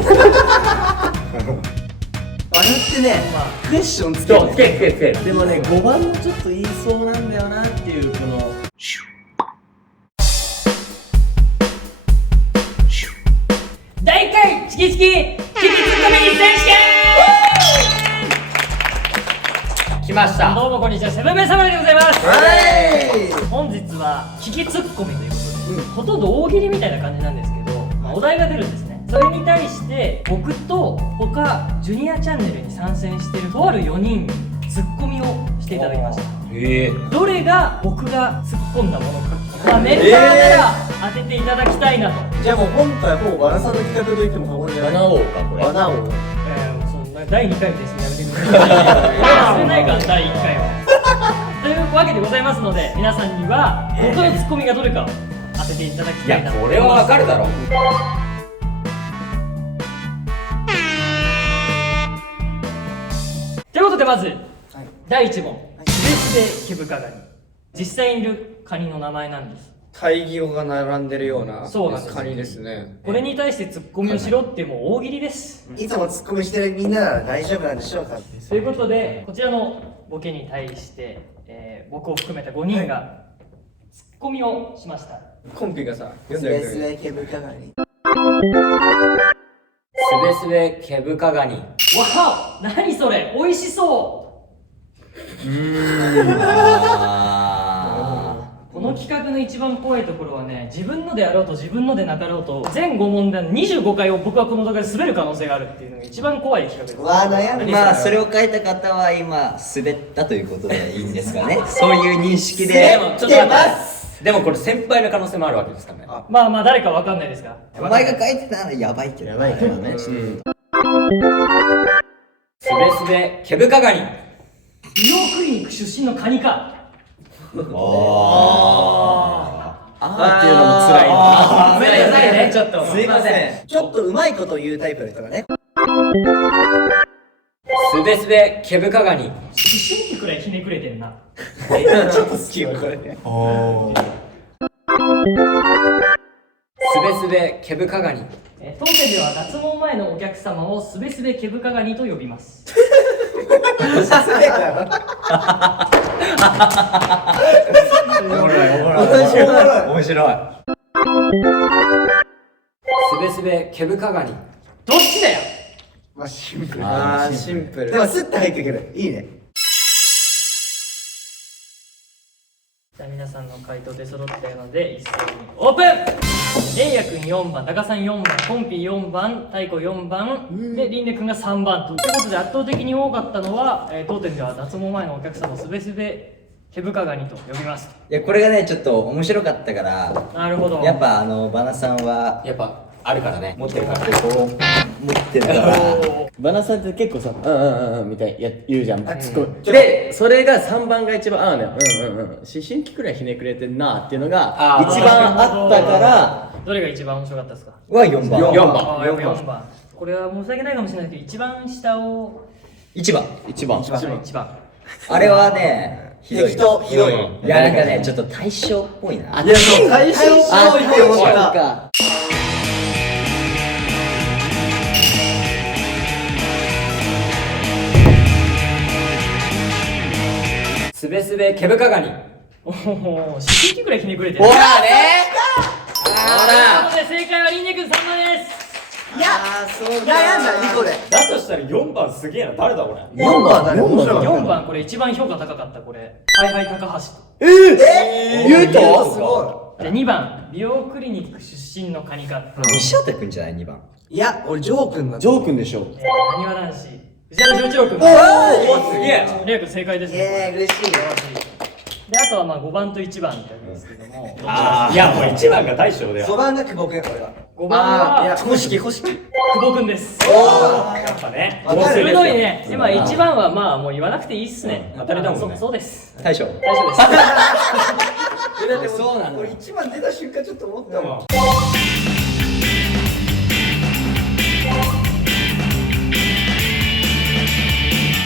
ってね、クエスチョンつける。つける。でもね、5番もちょっと言いそうなんだよなっていう、この第1回チキチキツッコミ選手権来ました。どうもこんにちは、セブンベーサムライでございます。は本日はキキツッコミということで、ほとんど大喜利みたいな感じなんですけど、お題が出るんですね。それに対して僕と他ジュニアチャンネルに参戦しているとある4人にツッコミをしていただきました。どれが僕が突っ込んだものか、メンバーなら当てていただきたいなと。じゃあもう今回ほぼバナさんの企画と言っても過言じゃない。バナ王かこれ。バナ王。そんな第2回ですね、やめてください。忘れないから第1回は。というわけでございますので、皆さんには僕のツッコミがどれかを当てていただきいやたいなと思います。これはわかるだろう。ということでまず、第1問、スベスベケブカガニ。実際にいるカニの名前なんです。大義語が並んでるようなそうなんですカニですね。これに対してツッコミをしろってもう大喜利です。いつもツッコミしてるみんななら大丈夫なんでしょうか。ということで、こちらのボケに対して、僕を含めた5人がツッコミをしました。コンピがさ、読んスでるベスベケブカガニ。すべすべケブカガニ。わお、何それ、美味しそう。この企画の一番怖いところはね、自分のであろうと自分のでなかろうと全5問で25回を僕はこの動画で滑る可能性があるっていうのが一番怖い企画です。わあ、悩んでまあそれを書いた方は今滑ったということでいいんですかね。そういう認識で。でもちょっと待って。でもこれ先輩の可能性もあるわけですからね。まあまあ誰かわかんないですが、お前が書いてたらやばいけど。やばいけどね。すべすべケブカガニ。美容クリニック出身のカニか。ああーっていうのも辛いな。ごめんなさいね、ちょっとすいません。ちょっとうまいこと言うタイプの人がね。すべすべケブカガニ。思春期くらいひねくれてんな。ちょっと好きよ、これね。すべすべケブカガニ。当店では脱毛前のお客様をすべすべケブカガニと呼びます。面白い。すべすべケブカガニ。どっちだよ。まあシンプル。あーシンプル。でもスッと入ってくる。いいね。じゃあ皆さんの回答出揃ったので一斉にオープン。レイヤ君4番、タカさん4番、コンピ4番、タイコ4番でリンネ君が3番ということで、圧倒的に多かったのは、当店では脱毛前のお客様をすべすべケブカガニと呼びます。いやこれがねちょっと面白かったから。なるほど。やっぱバナさんはやっぱあるからね。持ってるから。こう持ってるから。バナさんって結構さ、みたいな言うじゃん。ちょで、それが3番が一番合うのよ。思春期くらいひねくれてんなっていうのがあー一番あったから、どれが一番面白かったですか。は4番。 4番。あー4番。これは申し訳ないかもしれないけど、一番下を1番。一番。1番。あれはねひどい。適当、ひどい。いやなんかねちょっと対象っぽいな。いや、そう、最初あそう言ってほしいな。か。すべすべケブカガニ。おお、思春期くらいひねくれてる。ほらね。ということで正解はリンネ君3番です。いや、悩んだ、2個で。だとしたら4番すげえな。誰だこれ。 4番だね、面白かった。4番これ一番評価高かった。これはいはい高橋と。言うとすごで2番美容クリニック出身のカニカ、西畑くんじゃない2番。い。いや、俺、ジョー君だ。ジョー君でしょ。なにわ男子藤原丈一郎君。おおすげえ。レイ君正解ですね。嬉しいよ。であとはまあ5番と1番ってあるんですけども、いやもう1番が大将だよ。 5番が久保君、俺は。 5番は公式、公式。久保君です。やっぱね。わかる鋭いね。でまあ1番はまあもう言わなくていいっすね。当たりだもんねそうです。大将。大丈夫です。だってそうなんだ俺1番出た瞬間ちょっと思ったもん。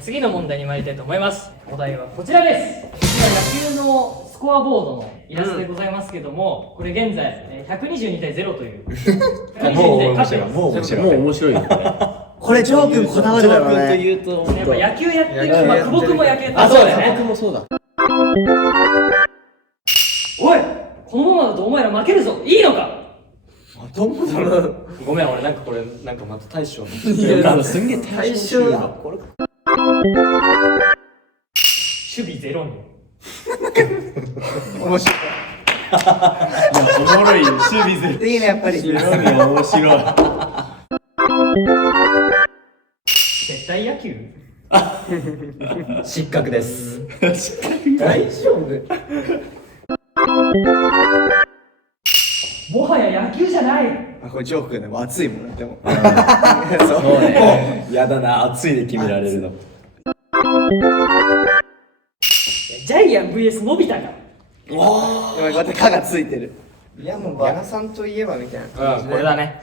次の問題に参りたいと思います。お題はこちらです。野球のスコアボードのイラストでございますけども、これ現在122対0という122対勝ってます。もう面白い。もう面白いよね。これジョー君こだわるだろうとね。言うとやっぱ野球やってる、まあ、久保君も野球やってる。あ、そうだよね。僕もそうだ。おい、このままだとお前ら負けるぞ。いいのか。ごめん、俺なんかこれなんかまた大将のいや、すんげえ対象だ。守備0人。面白い。おもろいよ、守備ゼロ。いいね、やっぱり。ゼロに面白い。絶対野球。失格です。大丈夫。もはや野球じゃない。これジョー君でも熱いもんね、でも。そうね。やだな、熱いで決められるの。ジャイアン VS のび太か。今こうやって歯がついてる。いやもうバナさんといえばみたいな感じで。これだね。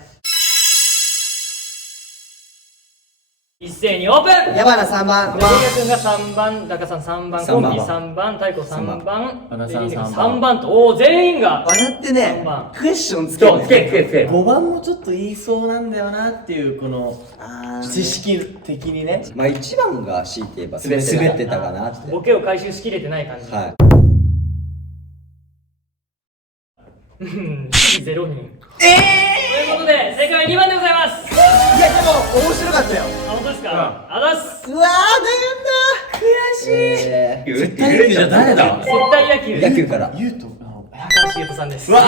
一斉にオープン。矢花3番。でリカ君が3番、ダカさん3番、コンビ3番、太鼓3番、バナさんでリカ君3番3番と、おお、全員が。バナってね3番、クエスチョンつけそう、るつけつけつけ。 5番もちょっと言いそうなんだよなっていうこの知識的にね。まあ1番が強いて言えば滑ってたかなって。ボケを回収しきれてない感じ。はい。うん、0人。ということで、正解は2番でございます。いやでも面白かったよ。あ、本当ですか。あざっす。うわー悩んだ。悔しい。絶対野球じゃ誰だ。絶対野球。野球から。言うと高橋優斗さんです。わ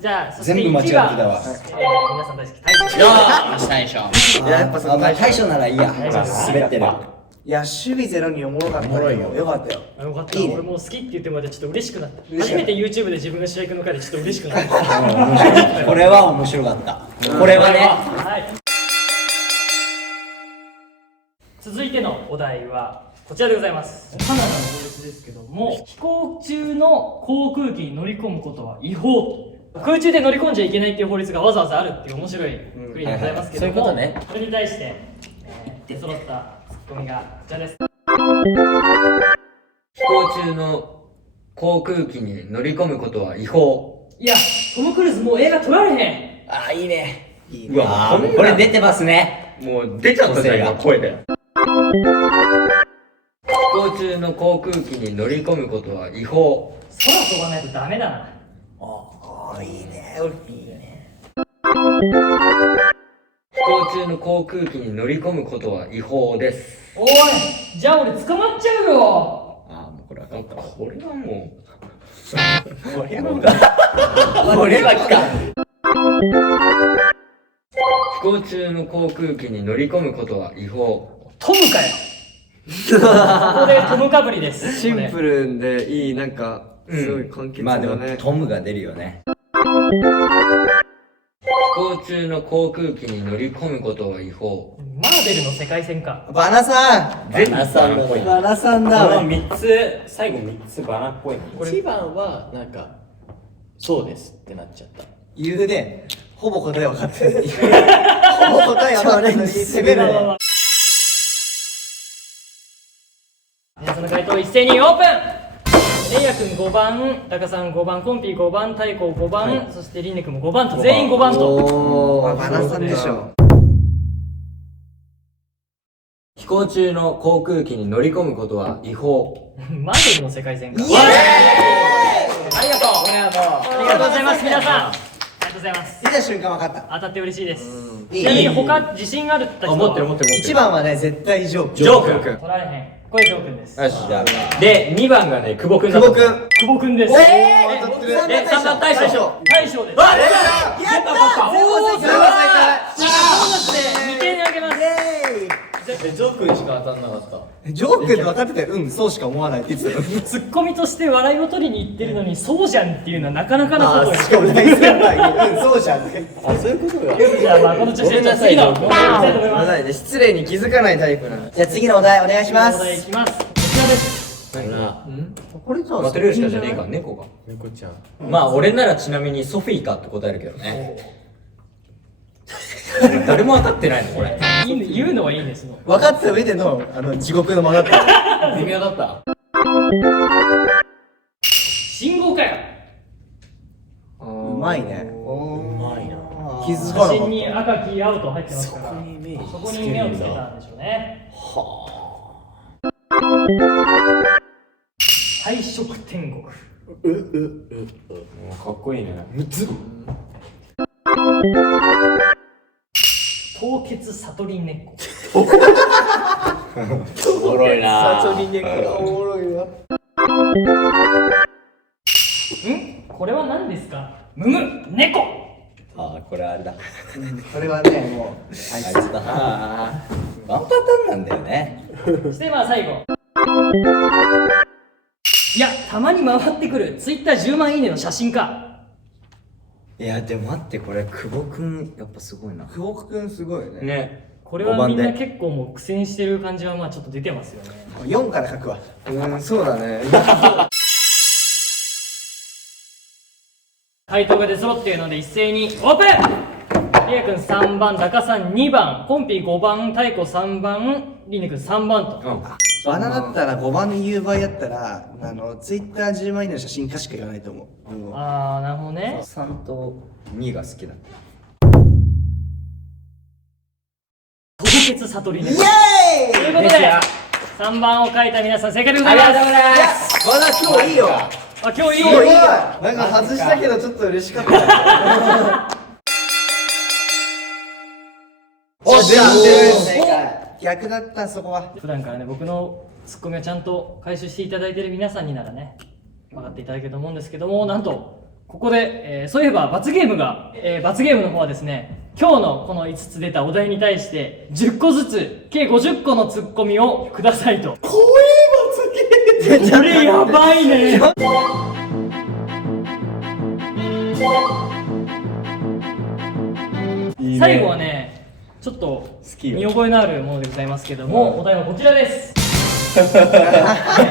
じゃあ、そして全部間違ってたわ1番皆さん大好き、大将。よーし、大将。いややっぱまあ大将ならいいや。滑ってる。いや守備ゼロにおもろかった。おもろいよよかったよ。よかった。いいね俺もう好きって言ってもらってちょっと嬉しくなった。嬉しい初めて YouTube で自分が主役の回でちょっと嬉しくなった。これは面白かった。これはね。はい。続いてのお題はこちらでございます。カナダの法律ですけども、飛行中の航空機に乗り込むことは違法。空中で乗り込んじゃいけないっていう法律がわざわざあるっていう面白い国でございますけども、そういうことね。それに対して出揃ったツッコミがこちらです。飛行中の航空機に乗り込むことは違法。いや、トム・クルーズもう映画撮られへん。あー、いいね。いうわ、これ出てますね。もう出ちゃったじゃん、今声で。飛行中の航空機に乗り込むことは違法。空飛ばないとダメだな。いいね。いいね。飛行中の航空機に乗り込むことは違法です。おい、じゃあ俺捕まっちゃうよ。ああ、もうこれは分かった。これはもこれは来た。う。飛行中の航空機に乗り込むことは違法。トムかよ。ここでトムかぶりです。シンプルでいいなんかすごい簡潔まあでもだね。トムが出るよね。飛行中の航空機に乗り込むことは違法。マーベルの世界線か。バナさん。全部バナっぽい。バナさんこだわ。の3つ、最後3つバナっぽいな。1番は、なんか、そうですってなっちゃった。言うね。ほぼ答え分かってる。ほぼ答え分かってるのに攻められる。皆さんの回答一斉にオープン。レイヤ君5番、タカさん5番、コンピ5番、太鼓5番、そしてリンネ君も5番と全員5番と。おーバナさんでしょ。飛行中の航空機に乗り込むことは違法。マーベルの世界線か。イエーイ。ありがとう。ありがとうございます、皆さん。ありがとうございます。出た瞬間分かった。当たって嬉しいです。いいちなみに他自信があるって人は持ってる持ってる持ってる。一番はね絶対ジョーク。ジョー君。取られへん。これジョー君です。よし、じゃあ。で、2番がね、久保君だ久保った。君。久保君です。当たってる。 3番大将。大将です。やったー。全問正解。2点あげます。ジョー君しか当たんなかった。ジョークって分かってて、うん、そうしか思わないって言ってたよ。ツッコミとして笑いを取りに行ってるのにそうじゃんっていうのはなかなかなことです。しかも大先輩に、うん、そうじゃんね。あ、そういうことよ。じゃあまあこの調子で次の問題いきたいと思います。まだね失礼に気づかないタイプなの。じゃあ次のお題お願いします。お題いきます。こちらです。ほら、これじゃマトリョーシカじゃねえか、猫が。猫ちゃん。まあ、俺ならちなみにソフィーかって答えるけどね。誰も分かってないの、これ。言うのはいいんですの。分かった上での、地獄の間だった。微妙だった。信号かよ。うまいね。うまいな。気づかなかっ写真に赤黄青と入ってますから、そこにイメージそこに目をつけたんでしょうね。敗色天国。かっこいいね。凍結悟り猫。おもろいな。た。サチョリネコがおもろいわ。これは何ですか？むむ猫。ああ、これあれだ。これはね、もう、あいつだ。ワンパターンなんだよね。そしてまあ最後。いや、たまに回ってくる Twitter10 万いいねの写真か。いや、でも待って、これ、久保くん、やっぱすごいな。久保くんすごいよね。ね。これはみんな結構もう苦戦してる感じはまあちょっと出てますよね。4から書くわ。そうだね。回答が出揃っているので一斉にオープン。リア君3番、ダカさん2番、コンピ5番、タイコ3番、リネ君3番と。バナだったら5番に言う場合だったら、ツイッター10万以内の写真かしか言わないと思う。あー、なるほどね。 3と2が好きだ。凍結悟り猫。ということで3番を書いた皆さん正解でございます。まだ今日いいよ。あ、今日いい。なんか外したけどちょっと嬉しかった。おっしゃ正解。逆だったそこは。普段からね、僕のツッコミをちゃんと回収していただいている皆さんにならね、分かっていただけると思うんですけども、なんとここで、そういえば罰ゲームが、罰ゲームの方はですね、今日のこの5つ出たお題に対して10個ずつ計50個のツッコミをくださいと。怖い罰ゲーム。これやばいね。最後はね、ちょっと見覚えのあるものでございますけども、お題はこちらです。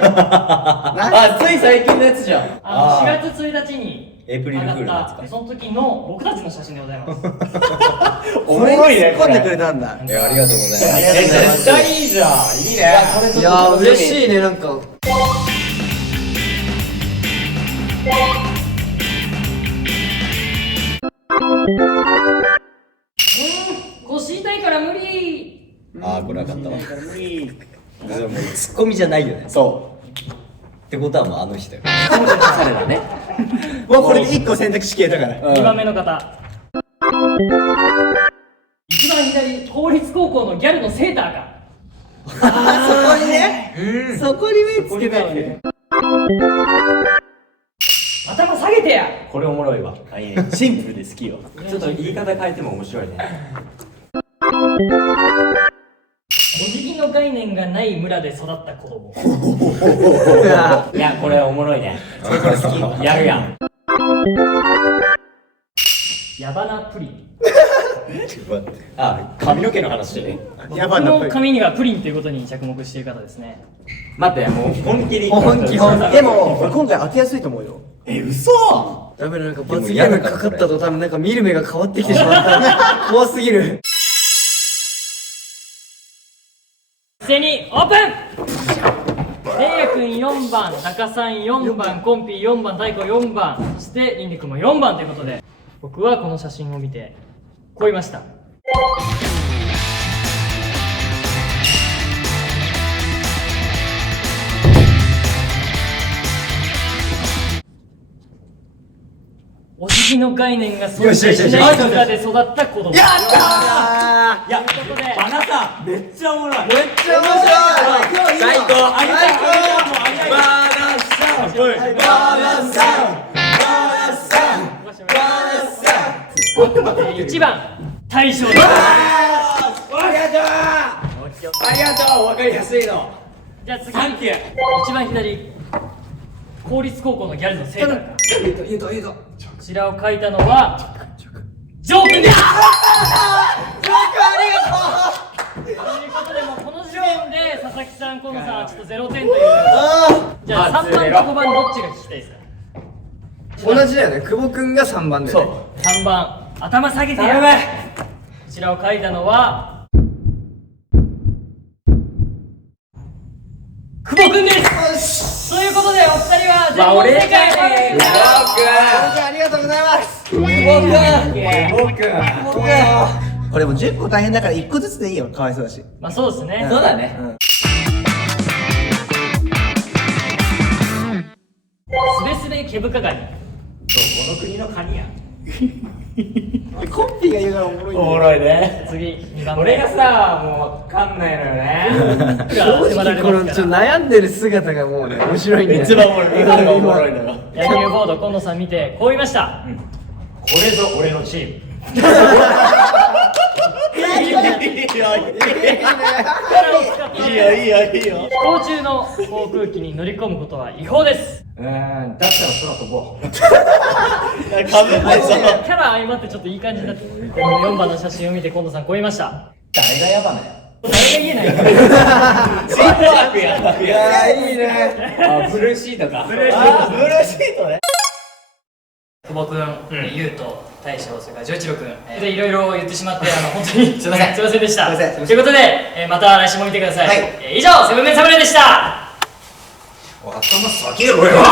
あ、つい最近のやつじゃん。4月1日にエイプリルフールのやつか上がったその時の僕たちの写真でございます。おもろいね。突っ込んでくれたんだ。いや、ありがとうございます。絶対いいじゃん。いいね。いやー、嬉しいね、なんか。腰痛いから無理。ああ、これ分かったわ。でももうツッコミじゃないよね。そってことはもうあの人よ。う。彼だね。もうこれで1個選択肢消えたから。 2番目の方。一番左、公立高校のギャルのセーターか。そこにね、そこに目つけたのね。頭下げてや。これおもろいわ。いいね。シンプルで好きよ。ちょっと言い方変えても面白いね。お辞儀の概念がない村で育った子供。いや、これおもろいね。これ好き。やるやん。ヤバナプリン。あ、髪の毛の話ね。僕のやばいな。髪にはプリンということに着目している方ですね。待って、もう本気で本気本気。でも、今回当てやすいと思うよ。嘘。ダメだ、なんか罰ゲームかかったと多分なんか見る目が変わってきてしまった。怖すぎる。一斉にオープン。レイヤ君4番、中さん4番、コンピ4番、太鼓4番、そしてリンリ君も4番ということで、僕はこの写真を見てこう言いました。お辞儀の概念が存在しない村で育った子供。やったー。いや、ということでバナさん、めっちゃおもろい。めっちゃ面白い。最高。ありがとう。バナさん。バナさん。1番大将です。ありがとう。わかりやすいの。じゃあ次、サンキュー。一番左、公立高校のギャルのセーターか。こちらを書いたのはジョー君です。ということで、もうこの時点で佐々木さん、河野さんはちょっと0点という。じゃあ3番と5番どっちが聞きたいですか？同じだよね。久保くんが3番だよね。 3番、頭下げてや。こちらを書いたのは久保君です。というこ人は全問正解。ありがとうございますこれもう10個大変だから1個ずつでいいよ。かわいそうだし。まあそうですね。そうだね。すべすべ毛深ガニ。この国のカニや。コッピーが言うからおもろいんだよおもろいね。次2番目。俺がさ、もうわかんないのよね。正直このちょっと悩んでる姿がもうね面白いんだよね。一番おもろい。今のがおもろいのよ。野球ボード今野さん見てこう言いました。これぞ俺のチーム。いいよいいよいいよ。飛行中の航空機に乗り込むことは違法です。だったら空飛ぼう。かぶってさ。キャラ相まってちょっといい感じになってる。4番の写真を見て今野さんこう言いました。誰がヤバなよ。誰が言えないの。チームワークや。いやいいねあ、ブルーシートか。ブルーシートね。久保くん、ゆうと大将、それから丈一郎くんでいろいろ言ってしまって本当にすいませんでした。ということでまた来週も見てください。以上セブンメン侍でした。頭下げろよ。